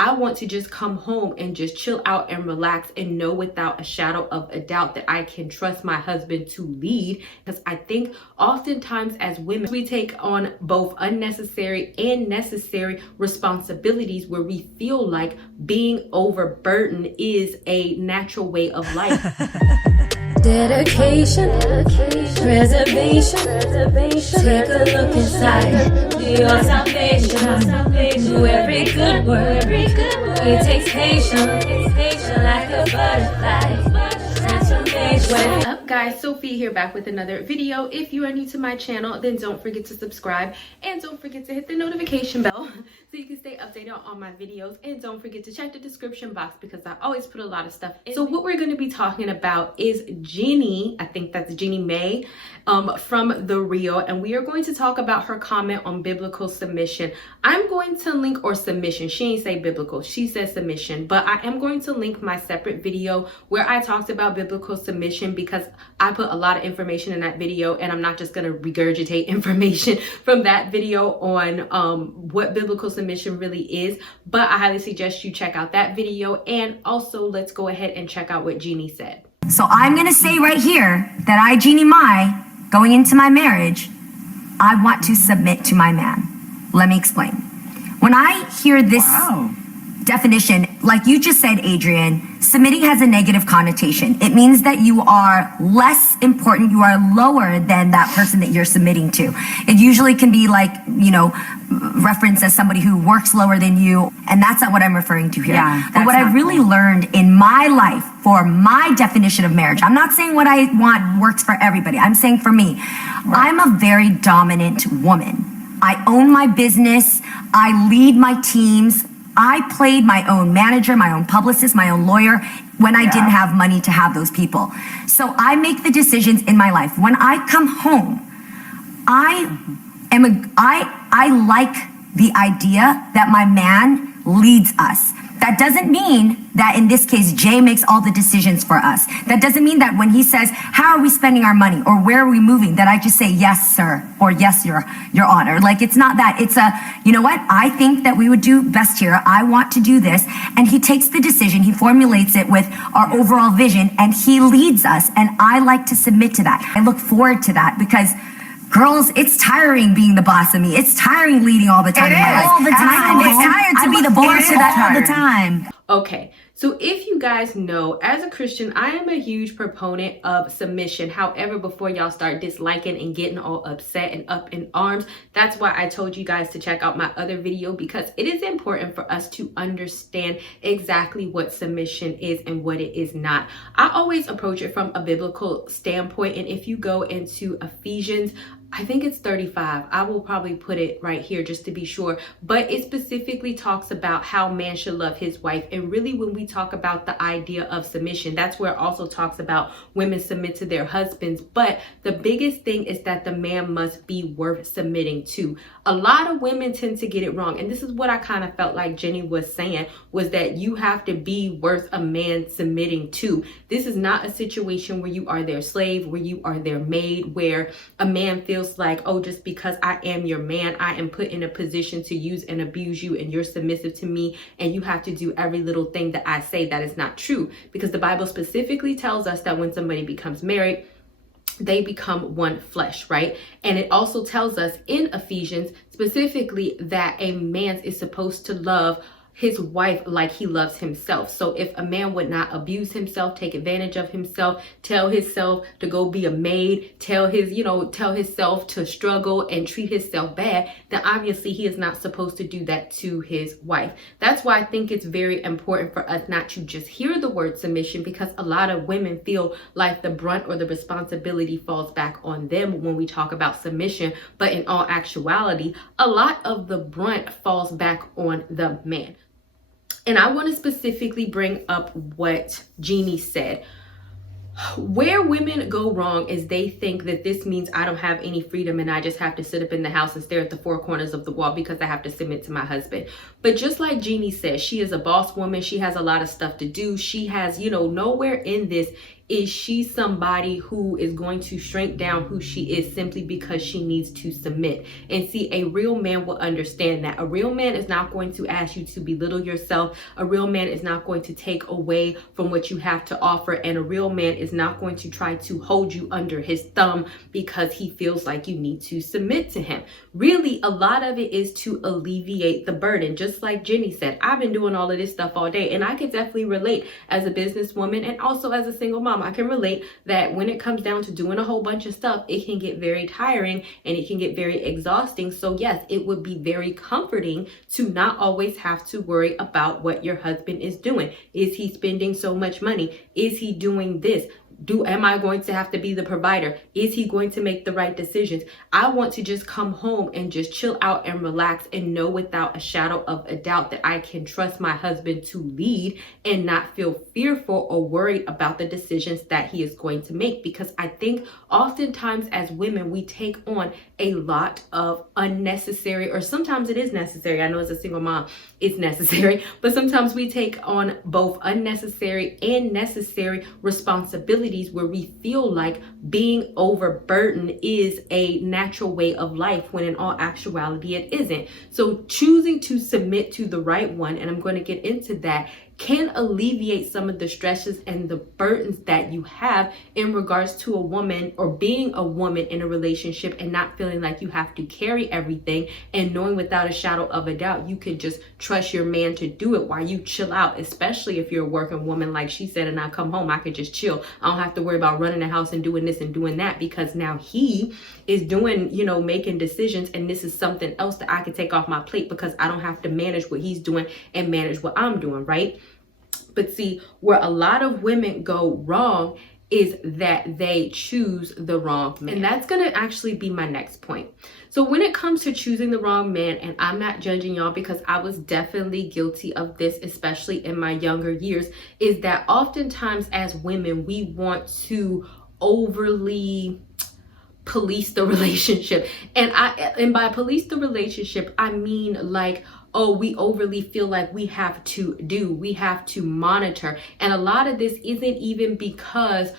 I want to just come home and just chill out and relax and know without a shadow of a doubt that I can trust my husband to lead. Because I think oftentimes as women, we take on both unnecessary and necessary responsibilities where we feel like being overburdened is a natural way of life. Dedication, preservation, take a look inside, do your salvation, do every good work, it takes patience, like a butterfly, transformation. What's up guys, Sophie here back with another video. If you are new to my channel, then don't forget to subscribe and don't forget to hit the notification bell so you can stay updated on all my videos, and don't forget to check the description box because I always put a lot of stuff in. So what we're going to be talking about is Jeannie, I think that's Jeannie Mai, from The Real, and we are going to talk about her comment on biblical submission. I'm going to link, or submission, she ain't say biblical, she said submission, but I am going to link my separate video where I talked about biblical submission because I put a lot of information in that video, and I'm not just going to regurgitate information from that video on what biblical submission really is, but I highly suggest you check out that video. And also let's go ahead and check out what Jeannie said. So I'm going to say right here that I, Jeannie Mai, going into my marriage, I want to submit to my man. Let me explain. When I hear this definition, like you just said, Adrian, submitting has a negative connotation. It means that you are less important, you are lower than that person that you're submitting to. It usually can be like, you know, referenced as somebody who works lower than you, and that's not what I'm referring to here. But what I really learned in my life for my definition of marriage, I'm not saying what I want works for everybody, I'm saying for me, I'm a very dominant woman. I own my business, I lead my teams, I played my own manager, my own publicist, my own lawyer when I didn't have money to have those people. So I make the decisions in my life. When I come home, I like the idea that my man leads us. That doesn't mean that in this case, Jay makes all the decisions for us. That doesn't mean that when he says, how are we spending our money? Or where are we moving? That I just say, yes, sir. Or yes, your honor. Like, it's not that. It's a, you know what? I think that we would do best here. I want to do this. And he takes the decision. He formulates it with our overall vision and he leads us. And I like to submit to that. I look forward to that because girls, it's tiring being the boss of me. It's tiring leading all the time. All the time. It's tired to be the boss of that all the time. Okay, so if you guys know, as a Christian, I am a huge proponent of submission. However, before y'all start disliking and getting all upset and up in arms, that's why I told you guys to check out my other video, because it is important for us to understand exactly what submission is and what it is not. I always approach it from a biblical standpoint, and if you go into Ephesians, I think it's 35. I will probably put it right here just to be sure. But it specifically talks about how man should love his wife. And really, when we talk about the idea of submission, that's where it also talks about women submit to their husbands. But the biggest thing is that the man must be worth submitting to. A lot of women tend to get it wrong. And this is what I kind of felt like Jenny was saying, was that you have to be worth a man submitting to. This is not a situation where you are their slave, where you are their maid, where a man feels like, oh, just because I am your man, I am put in a position to use and abuse you and you're submissive to me and you have to do every little thing that I say. That is not true, because the Bible specifically tells us that when somebody becomes married, they become one flesh, right? And it also tells us in Ephesians specifically that a man is supposed to love his wife like he loves himself. So if a man would not abuse himself, take advantage of himself, tell himself to go be a maid, tell himself to struggle and treat himself bad, then obviously he is not supposed to do that to his wife. That's why I think it's very important for us not to just hear the word submission, because a lot of women feel like the brunt or the responsibility falls back on them when we talk about submission. But in all actuality, a lot of the brunt falls back on the man. And I want to specifically bring up what Jeannie said. Where women go wrong is they think that this means I don't have any freedom and I just have to sit up in the house and stare at the four corners of the wall because I have to submit to my husband. But just like Jeannie said, she is a boss woman. She has a lot of stuff to do. She has, nowhere in this is she somebody who is going to shrink down who she is simply because she needs to submit? And see, a real man will understand that. A real man is not going to ask you to belittle yourself. A real man is not going to take away from what you have to offer. And a real man is not going to try to hold you under his thumb because he feels like you need to submit to him. Really, a lot of it is to alleviate the burden. Just like Jenny said, I've been doing all of this stuff all day, and I could definitely relate as a businesswoman and also as a single mom. I can relate that when it comes down to doing a whole bunch of stuff, it can get very tiring and it can get very exhausting. So yes, it would be very comforting to not always have to worry about what your husband is doing. Is he spending so much money? Is he doing this? Am I going to have to be the provider? Is he going to make the right decisions? I want to just come home and just chill out and relax and know without a shadow of a doubt that I can trust my husband to lead and not feel fearful or worried about the decisions that he is going to make. Because I think oftentimes as women, we take on a lot of unnecessary, or sometimes it is necessary. I know as a single mom, it's necessary, but sometimes we take on both unnecessary and necessary responsibilities where we feel like being overburdened is a natural way of life when in all actuality it isn't. So choosing to submit to the right one, and I'm going to get into that, can alleviate some of the stresses and the burdens that you have in regards to a woman or being a woman in a relationship and not feeling like you have to carry everything, and knowing without a shadow of a doubt you can just trust your man to do it while you chill out, especially if you're a working woman like she said, and I come home, I could just chill. I don't have to worry about running the house and doing this and doing that because now he is doing, making decisions, and this is something else that I can take off my plate because I don't have to manage what he's doing and manage what I'm doing, right? But see, where a lot of women go wrong is that they choose the wrong man. And that's going to actually be my next point. So when it comes to choosing the wrong man, and I'm not judging y'all because I was definitely guilty of this, especially in my younger years, is that oftentimes as women, we want to overly police the relationship. And by police the relationship, I mean like, oh, we overly feel like we have to monitor. And a lot of this isn't even because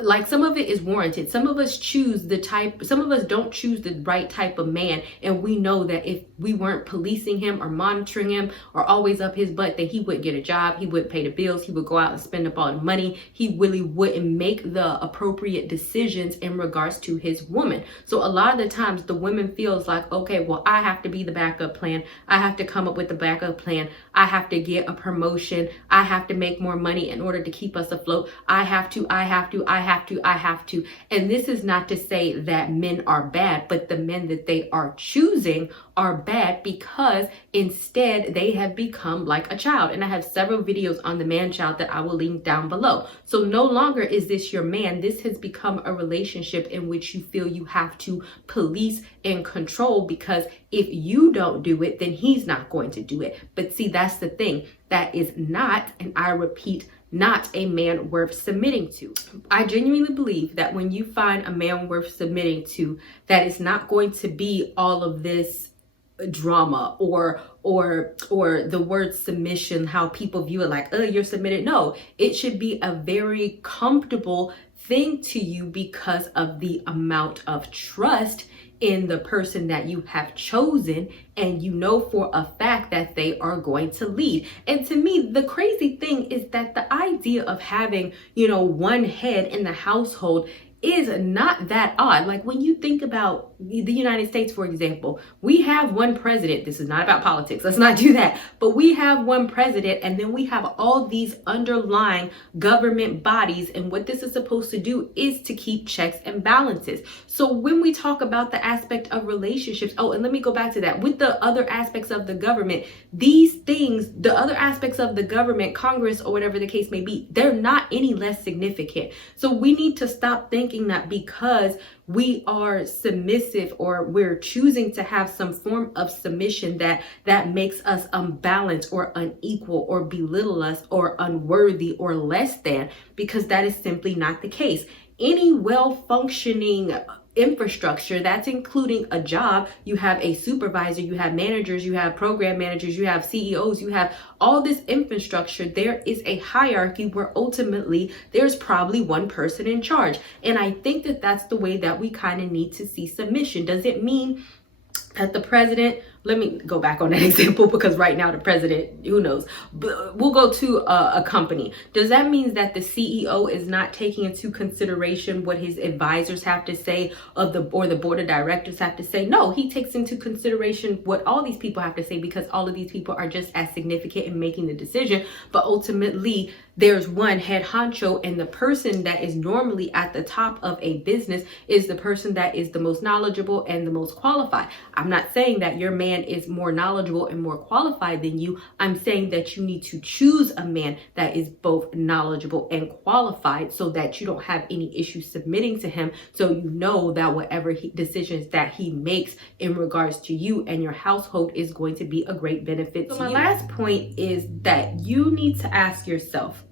like some of it is warranted. Some of us don't choose the right type of man. And we know that if we weren't policing him or monitoring him or always up his butt, then he wouldn't get a job. He wouldn't pay the bills. He would go out and spend up all the money. He really wouldn't make the appropriate decisions in regards to his woman. So a lot of the times the woman feels like, okay, well, I have to be the backup plan. I have to come up with the backup plan. I have to get a promotion. I have to make more money in order to keep us afloat. I have to. And this is not to say that men are bad, but the men that they are choosing are bad because instead they have become like a child. And I have several videos on the man child that I will link down below. So no longer is this your man. This has become a relationship in which you feel you have to police and control because if you don't do it, then he's not going to do it. But see, that's the thing. That is not, and I repeat, not a man worth submitting to. I genuinely believe that when you find a man worth submitting to, that it's not going to be all of this drama or the word submission, how people view it like, oh, you're submitted. No, it should be a very comfortable thing to you because of the amount of trust in the person that you have chosen, and you know for a fact that they are going to lead. And to me, the crazy thing is that the idea of having, one head in the household is not that odd. Like when you think about the United States, for example, we have one president. This is not about politics. Let's not do that. But we have one president, and then we have all these underlying government bodies. And what this is supposed to do is to keep checks and balances. So when we talk about the aspect of relationships, oh, and let me go back to that. With the other aspects of the government, these things, the other aspects of the government, Congress, or whatever the case may be, they're not any less significant. So we need to stop thinking that because we are submissive or we're choosing to have some form of submission that makes us unbalanced or unequal or belittle us or unworthy or less than, because that is simply not the case. Any well-functioning infrastructure. That's including a job. You have a supervisor, you have managers, you have program managers, you have CEOs, you have all this infrastructure. There is a hierarchy where ultimately there's probably one person in charge. And I think that that's the way that we kind of need to see submission. Does it mean that the president, let me go back on that example because right now the president, who knows, but we'll go to a company. Does that mean that the CEO is not taking into consideration what his advisors have to say or the board of directors have to say? No, he takes into consideration what all these people have to say, because all of these people are just as significant in making the decision. But ultimately, there's one head honcho, and the person that is normally at the top of a business is the person that is the most knowledgeable and the most qualified. I'm not saying that your man is more knowledgeable and more qualified than you. I'm saying that you need to choose a man that is both knowledgeable and qualified so that you don't have any issues submitting to him. So you know that whatever decisions that he makes in regards to you and your household is going to be a great benefit to you. My last point is that you need to ask yourself,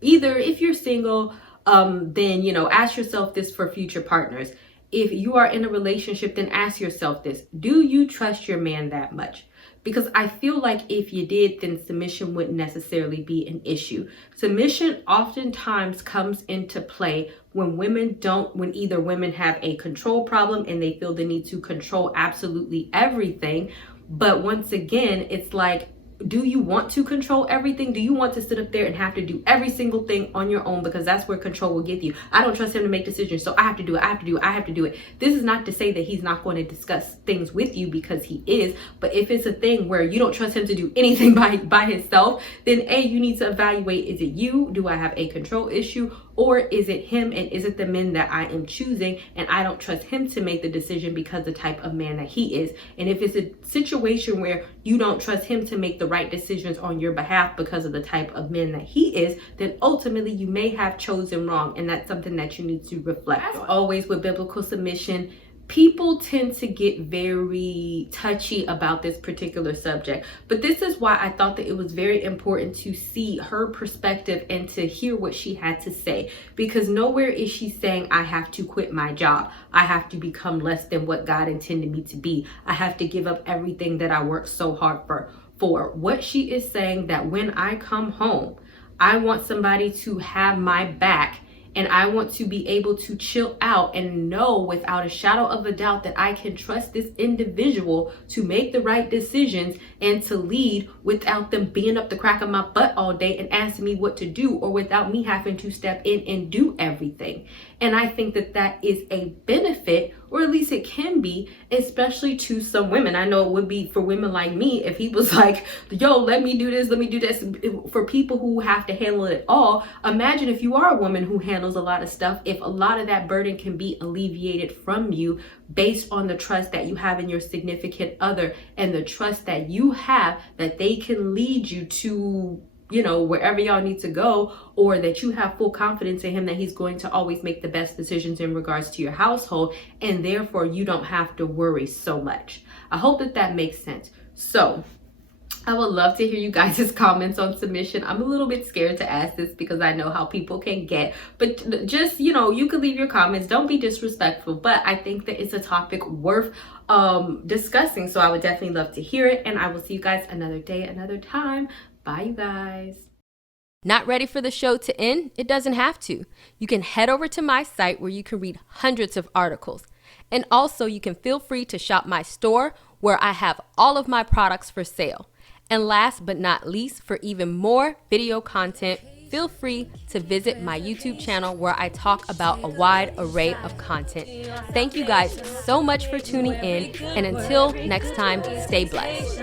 either if you're single, then, you know, ask yourself this for future partners. If you are in a relationship, then ask yourself this: do you trust your man that much? Because I feel like if you did, then submission wouldn't necessarily be an issue. Submission oftentimes comes into play when either women have a control problem and they feel the need to control absolutely everything. But once again, it's like, do you want to control everything? Do you want to sit up there and have to do every single thing on your own? Because that's where control will get you. I don't trust him to make decisions, so I have to do it. This is not to say that he's not going to discuss things with you, because he is. But if it's a thing where you don't trust him to do anything by himself, then you need to evaluate, is it you? Do I have a control issue? Or is it him, and is it the men that I am choosing and I don't trust him to make the decision because the type of man that he is? And if it's a situation where you don't trust him to make the right decisions on your behalf because of the type of man that he is, then ultimately you may have chosen wrong, and that's something that you need to reflect on. As always with biblical submission, people tend to get very touchy about this particular subject, but this is why I thought that it was very important to see her perspective and to hear what she had to say, because nowhere is she saying I have to quit my job, I have to become less than what God intended me to be, I have to give up everything that I worked so hard for. What she is saying, that when I come home, I want somebody to have my back, and I want to be able to chill out and know without a shadow of a doubt that I can trust this individual to make the right decisions and to lead without them being up the crack of my butt all day and asking me what to do, or without me having to step in and do everything. And I think that that is a benefit, or at least it can be, especially to some women. I know it would be for women like me if he was like, yo, let me do this. For people who have to handle it all, imagine if you are a woman who handles a lot of stuff, if a lot of that burden can be alleviated from you based on the trust that you have in your significant other, and the trust that you have that they can lead you to, you know, wherever y'all need to go, or that you have full confidence in him that he's going to always make the best decisions in regards to your household, and therefore you don't have to worry so much. I hope that that makes sense. So I would love to hear you guys' comments on submission. I'm a little bit scared to ask this because I know how people can get, but just, you know, you can leave your comments. Don't be disrespectful, but I think that it's a topic worth discussing. So I would definitely love to hear it, and I will see you guys another day, another time. Bye, you guys. Not ready for the show to end? It doesn't have to. You can head over to my site where you can read hundreds of articles. And also you can feel free to shop my store where I have all of my products for sale. And last but not least, for even more video content, feel free to visit my YouTube channel where I talk about a wide array of content. Thank you guys so much for tuning in, and until next time, stay blessed.